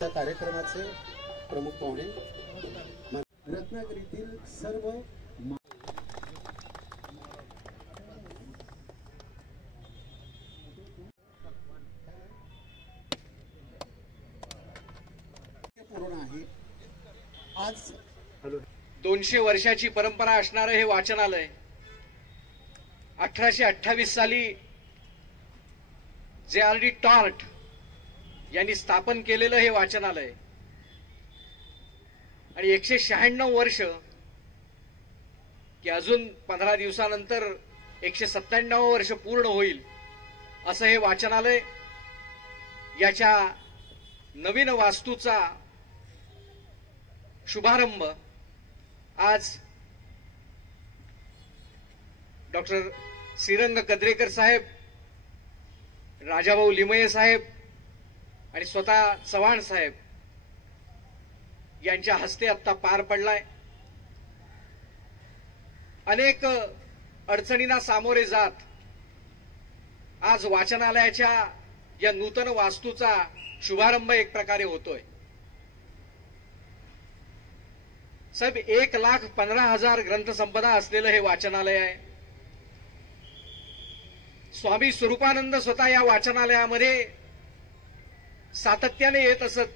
कार्यक्रमाचे प्रमुख पाहुणे रत्नागिरीतील सर्व पूर्ण आहे। आज 200 वर्षाची परंपरा असणारे हे वाचनालय 1828 साली जे.आर.डी. टॉर्ट यांनी स्थापन केलेलं हे वाचनालय आणि 196 वर्ष की अजून 15 दिवसानंतर 197 वर्ष पूर्ण होईल असं हे वाचनालय याच्या नवीन वास्तूचा शुभारंभ आज डॉक्टर श्रीरंग कद्रेकर साहेब, राजाभाऊ लिमये साहेब आणि स्वतः चव्हाण साहेब यांच्या हस्ते आता पार पडलाय। अनेक अडचणींना सामोरे जात आज वाचनालयाच्या या नूतन वास्तूचा शुभारंभ एक प्रकारे होतोय। साहेब 1,15,000 ग्रंथसंपदा असलेलं हे वाचनालय आहे। स्वामी स्वरूपानंद स्वतः या वाचनालयामध्ये सातत्याने येत असत।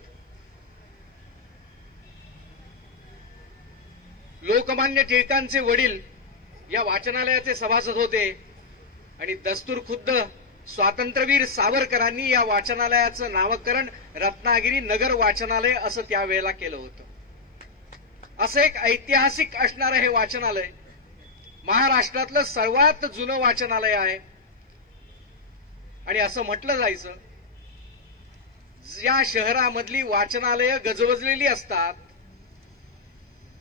लोकमान्य टिळकांचे वडील या वाचनालयाचे सभासद होते आणि दस्तूर खुद्द स्वातंत्र्यवीर सावरकरांनी या वाचनालयाचं नामकरण रत्नागिरी नगर वाचनालय असं त्यावेळेला केलं होतं। असं एक ऐतिहासिक असणारं हे वाचनालय महाराष्ट्रातलं सर्वात जुनं वाचनालय आहे आणि असं म्हटलं जायचं या शहरामधली वाचनालय गजबजलेली असतात,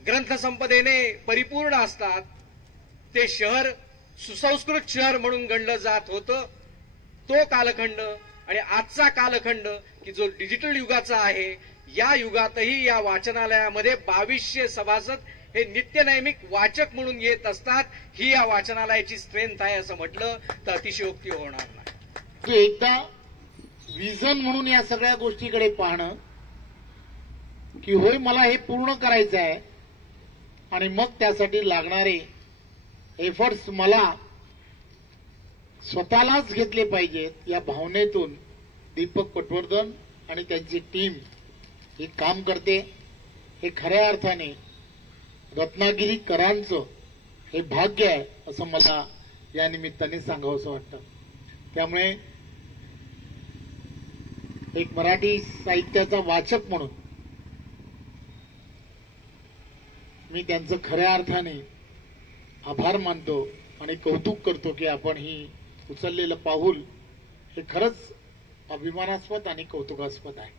ग्रंथसंपदेने परिपूर्ण असतात, ते शहर सुसंस्कृत शहर म्हणून गणलं जात होतं। तो कालखंड आणि आजचा कालखंड की जो डिजिटल युगाचा आहे, या युगातही या वाचनालयामध्ये 2200 सभासद हे नित्यनैमिक वाचक म्हणून येत असतात। ही या वाचनालयाची स्ट्रेंथ आहे असं म्हटलं तर अतिशयोक्ती होणार नाही। एकदा विजन म्हणून या सगळ्या गोष्टीकडे पाहणं की होय मला हे पूर्ण करायचं आहे आणि मग त्यासाठी लागणारे एफर्ट्स मला स्वतःलाच घेतले पाहिजेत, या भावनेतून दीपक पटवर्धन आणि त्यांची टीम हे काम करते। हे खऱ्या अर्थाने रत्नागिरीकरांचं हे भाग्य आहे असं मला या निमित्ताने सांगावंसं वाटतं। त्यामुळे एक मराठी साहित्याचा वाचक म्हणून मी त्यांचं खऱ्या अर्थाने आभार मानतो आणि कौतुक करतो की आपण ही उचललेलं पाऊल हे खरंच अभिमानास्पद आणि कौतुकास्पद आहे।